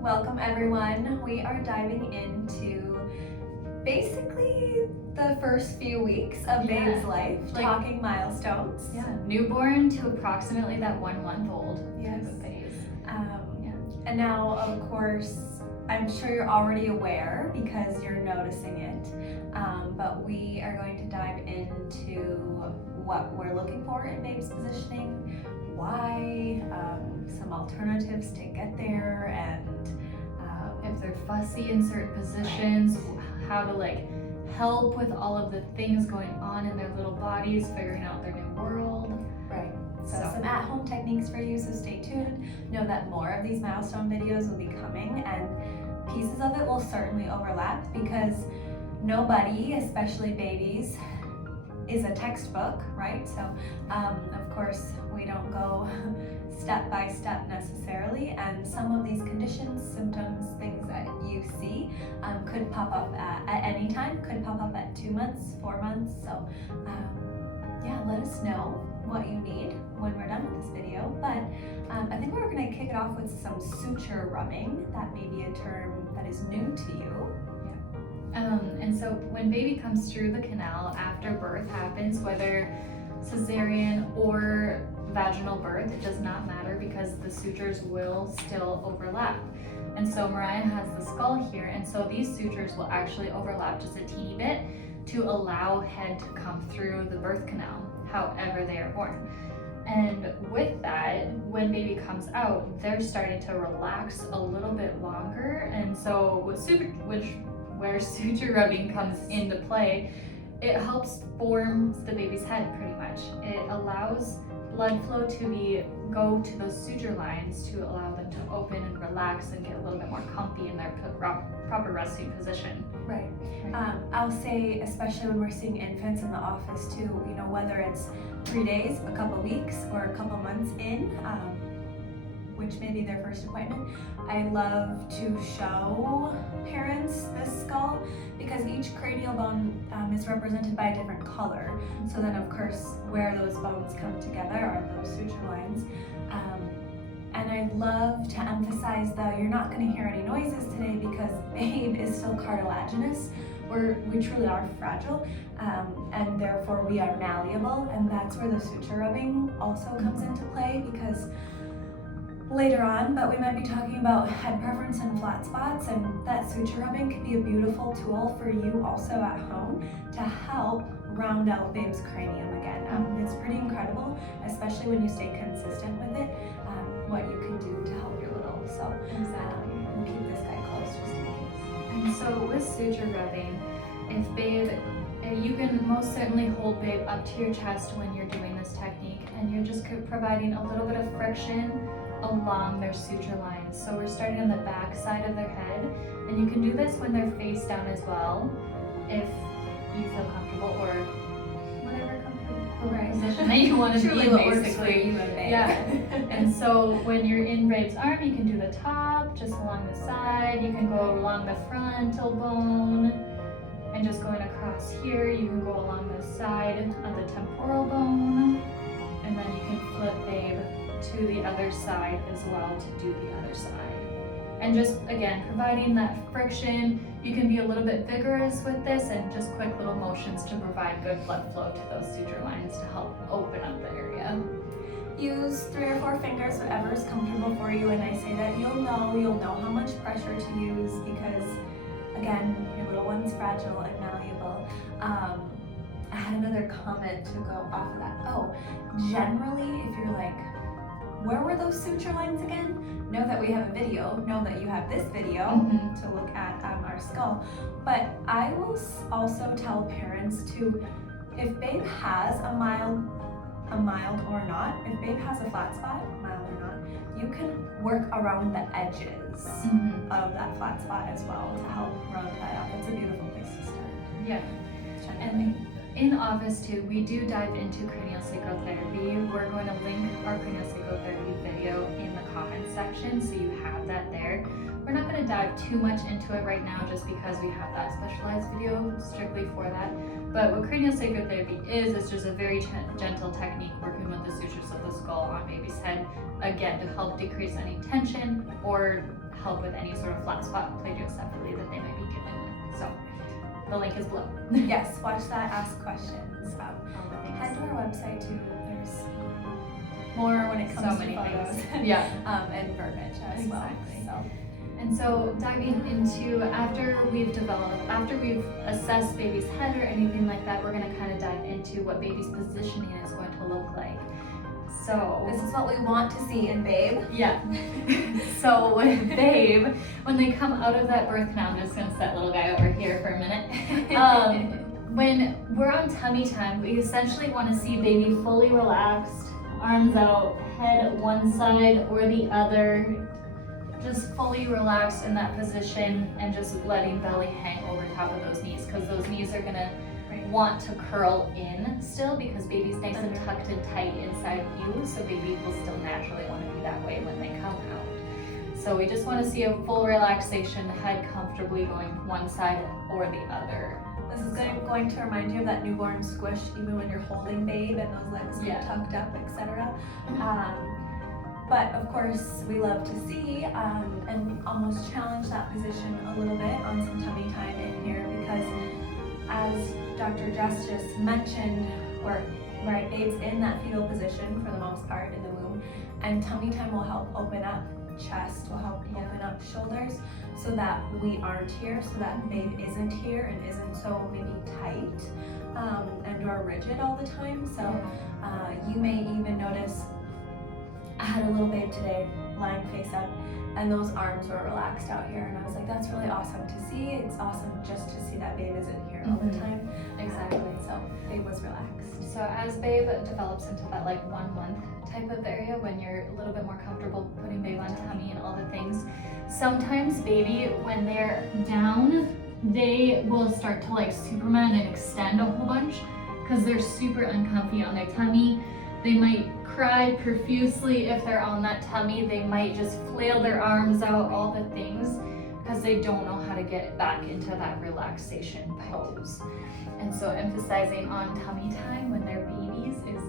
Welcome everyone. We are diving into basically the first few weeks of baby's life, talking milestones. Yeah, newborn to approximately that 1 month old Yes. type of phase. And now, of course, I'm sure you're already aware because you're noticing it, but we are going to dive into what we're looking for in baby's positioning, why, some alternatives to get there, and if they're fussy in certain positions, how to help with all of the things going on in their little bodies, figuring out their new world. Right. So some at-home techniques for you, so stay tuned. Know that more of these milestone videos will be coming, and pieces of it will certainly overlap because nobody, especially babies, is a textbook, right? So of course we don't go step by step necessarily, and some of these conditions, symptoms, things that you see could pop up at any time, could pop up at 2 months, 4 months. So yeah, let us know what you need when we're done with this video. But I think we're going to kick it off with some suture rubbing. That may be a term that is new to you. And so when baby comes through the canal after birth happens, whether cesarean or vaginal birth, it does not matter because the sutures will still overlap. And so Mariah has the skull here, and so these sutures will actually overlap just a teeny bit to allow head to come through the birth canal, however they are born. And with that, when baby comes out, they're starting to relax a little bit longer. And so with where suture rubbing comes into play, it helps form the baby's head pretty much. It allows blood flow to go to those suture lines to allow them to open and relax and get a little bit more comfy in their proper resting position. Right. I'll say, especially when we're seeing infants in the office too, you know, whether it's 3 days, a couple weeks, or a couple months in, which may be their first appointment, I love to show parents this skull because each cranial bone is represented by a different color. So then, of course, where those bones come together are those suture lines. And I love to emphasize, though, you're not going to hear any noises today because babe is still cartilaginous. We truly are fragile, and therefore we are malleable, and that's where the suture rubbing also comes into play because later on, but we might be talking about head preference and flat spots, and that suture rubbing can be a beautiful tool for you also at home to help round out babe's cranium again. It's pretty incredible, especially when you stay consistent with it, what you can do to help your little. So we'll keep this guy close just in case. And so with suture rubbing, you can most certainly hold babe up to your chest when you're doing this technique, and you're just providing a little bit of friction along their suture lines. So we're starting on the back side of their head, and you can do this when they're face down as well, if you feel comfortable, or whatever comfortable position that you want to be in, basically. Yeah. And so when you're in babe's arm, you can do the top, just along the side. You can go along the frontal bone, and just going across here, you can go along the side of the temporal bone, and then you can flip babe to the other side as well to do the other side. And just again, providing that friction. You can be a little bit vigorous with this and just quick little motions to provide good blood flow to those suture lines to help open up the area. Use 3 or 4 fingers, whatever is comfortable for you, and I say that you'll know how much pressure to use because again, your little one's fragile and malleable. I had another comment to go off of that. Oh, generally, if you're like, where were those suture lines again? Know that we have a video, know that you have this video to look at our skull. But I will also tell parents to, if babe has a mild or not, if babe has a flat spot, mild or not, you can work around the edges of that flat spot as well to help round that out. That's a beautiful place to start. Yeah. And in office too, we do dive into craniosacral therapy. We're going to link our craniosacral therapy video in the comments section, so you have that there. We're not going to dive too much into it right now just because we have that specialized video strictly for that. But what craniosacral therapy is just a very gentle technique working with the sutures of the skull on baby's head, again, to help decrease any tension or help with any sort of flat spot plagiocephaly that they might be dealing with. So the link is below. Yes, watch that, ask questions. All the things. Head to our website too. There's more when it comes So to many photos. things. Yeah. And verbiage as Exactly. well. And so diving into, after we've assessed baby's head or anything like that, we're gonna kind of dive into what baby's positioning is going to look like. So This is what we want to see in Babe. yeah. So with Babe, when they come out of that birth canal, I'm just gonna set little guy over here for a minute. When we're on tummy time, we essentially want to see baby fully relaxed, arms out, head one side or the other, just fully relaxed in that position and just letting belly hang over top of those knees, because those knees are gonna want to curl in still because baby's nice and tucked and tight inside you, so baby will still naturally want to be that way when they come out. So we just want to see a full relaxation, head comfortably going one side or the other. This is going to remind you of that newborn squish, even when you're holding Babe and those legs get tucked up, etc. But of course, we love to see and almost challenge that position a little bit on some tummy time in here, because as Dr. Jess just mentioned, Babe's in that fetal position for the most part in the womb, and tummy time will help open up chest, will help open up shoulders, so that we aren't here, so that Babe isn't here and isn't so maybe tight and or rigid all the time. So you may even notice, I had a little Babe today lying face up, and those arms were relaxed out here, and I was like, that's really awesome to see. It's awesome just to see that Babe isn't here all the time. Exactly. So Babe was relaxed. So as Babe develops into that like 1 month type of area, when you're a little bit more comfortable putting Babe on tummy and all the things, sometimes baby, when they're down, they will start to like Superman and extend a whole bunch because they're super uncomfy on their tummy. They might cry profusely if they're on that tummy. They might just flail their arms out, all the things, because they don't know how to get back into that relaxation pose. And so emphasizing on tummy time when they're babies is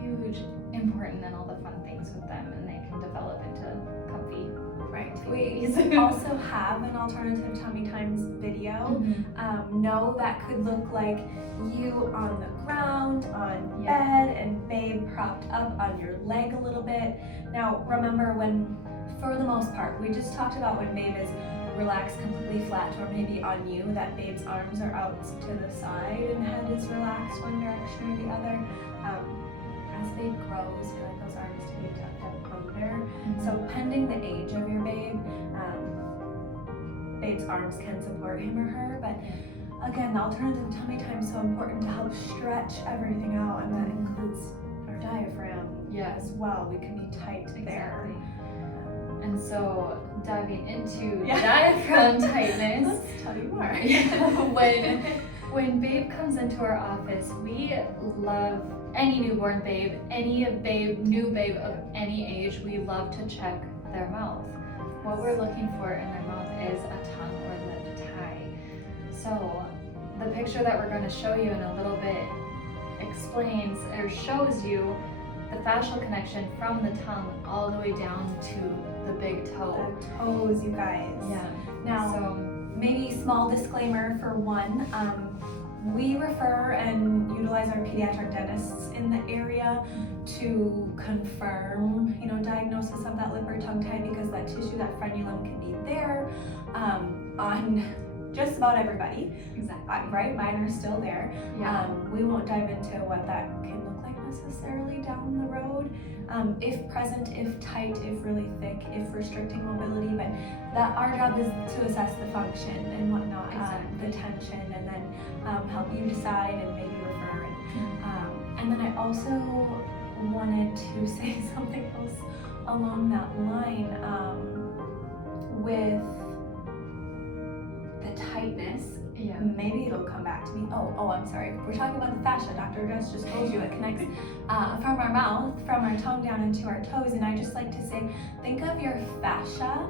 huge, important, and all the fun things with them, and they can develop into comfy. Right. We also have an alternative tummy times video. No, that could look like you on the ground, on bed, and Babe propped up on your leg a little bit. Now, remember when, for the most part, we just talked about when Babe is relaxed completely flat or maybe on you, that Babe's arms are out to the side and head is relaxed one direction or the other. As Babe grows, we like those arms to be tucked up under. So pending the age of your Babe, Babe's arms can support him or her, but again, the alternative tummy time is so important to help stretch everything out, and that includes our diaphragm as well. We can be tight there. And so diving into diaphragm tightness, tell you more. When Babe comes into our office, we love any newborn Babe, any new Babe of any age, we love to check their mouth. What we're looking for in their mouth is a tongue or lip tie. So the picture that we're going to show you in a little bit explains or shows you the fascial connection from the tongue all the way down to the big toe. The toes, you guys. Yeah. Now, so maybe small disclaimer for one, we refer and utilize our pediatric dentists in the area to confirm, diagnosis of that lip or tongue tie, because that tissue, that frenulum, can be there on just about everybody. Exactly. Right? Mine are still there. Yeah. We won't dive into what that can look like necessarily down the road. If present, if tight, if really thick, if restricting mobility, but that our job is to assess the function and whatnot, the tension, and then help you decide and maybe refer. And then I also wanted to say something else along that line with the tightness. Yeah. Maybe it'll come back to me. Oh, I'm sorry. We're talking about the fascia. Dr. Jess just told you it connects from our mouth, from our tongue down into our toes. And I just like to say, think of your fascia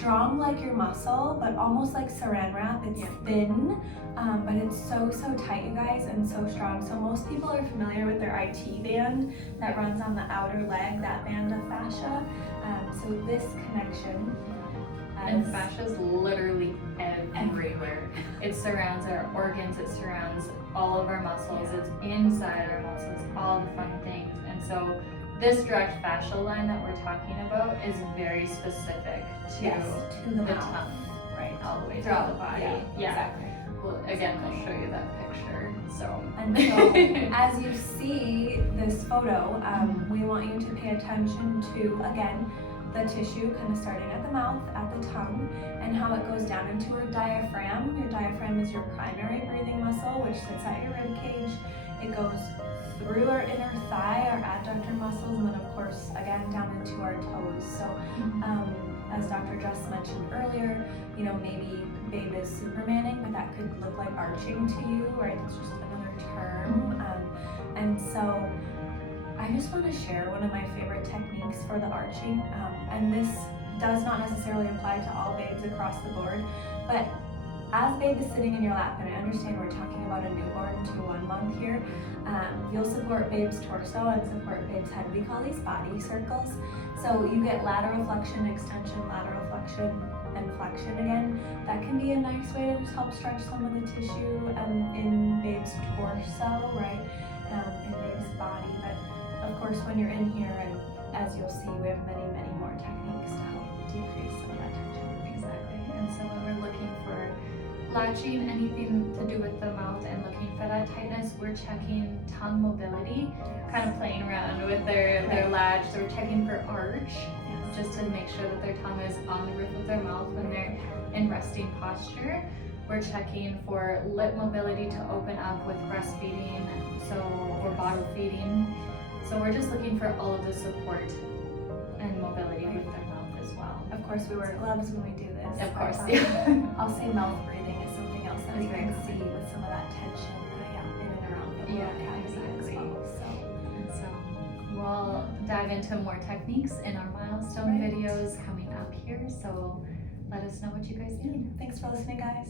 strong like your muscle, but almost like saran wrap. It's thin, but it's so tight, you guys, and so strong. So most people are familiar with their IT band that runs on the outer leg, that band of fascia. So this connection, and fascia is literally everywhere. It surrounds our organs, it surrounds all of our muscles, it's inside our muscles, all the fun things. And so this direct fascial line that we're talking about is very specific to the mouth. tongue, right, all the way throughout through the body. Exactly. Well, again, I'll show you that picture. And so, as you see this photo, we want you to pay attention to, again, the tissue kind of starting at the mouth, at the tongue, and how it goes down into your diaphragm. Your diaphragm is your primary breathing muscle, which sits at your rib cage. It goes through our inner thigh, our adductor muscles, and then of course, again, down into our toes. So, as Dr. Jess mentioned earlier, you know, maybe babe is supermaning, but that could look like arching to you, right? It's just another term. And so, I just want to share one of my favorite techniques for the arching, and this does not necessarily apply to all babes across the board, but as babe is sitting in your lap, and I understand we're talking about a newborn to 1 month here, you'll support babe's torso and support babe's head. We call these body circles. So you get lateral flexion, extension, lateral flexion, and flexion again. That can be a nice way to just help stretch some of the tissue in babe's torso, right, in babe's body. But of course, when you're in here, and as you'll see, we have many more techniques to help decrease some of that tension. Exactly. And so when we're looking for latching, anything to do with the mouth and looking for that tightness, we're checking tongue mobility, kind of playing around with their latch. So we're checking for arch, just to make sure that their tongue is on the roof of their mouth when they're in resting posture. We're checking for lip mobility to open up with breastfeeding, or bottle feeding. So we're just looking for all of the support and mobility with their mouth as well. Of course, we wear gloves when we do this. Of course, I'll say mouth breathing is something else that we can see with some of that tension in and around the lower cavity as well. And so we'll dive into more techniques in our milestone videos coming up here. So let us know what you guys need. Thanks for listening, guys.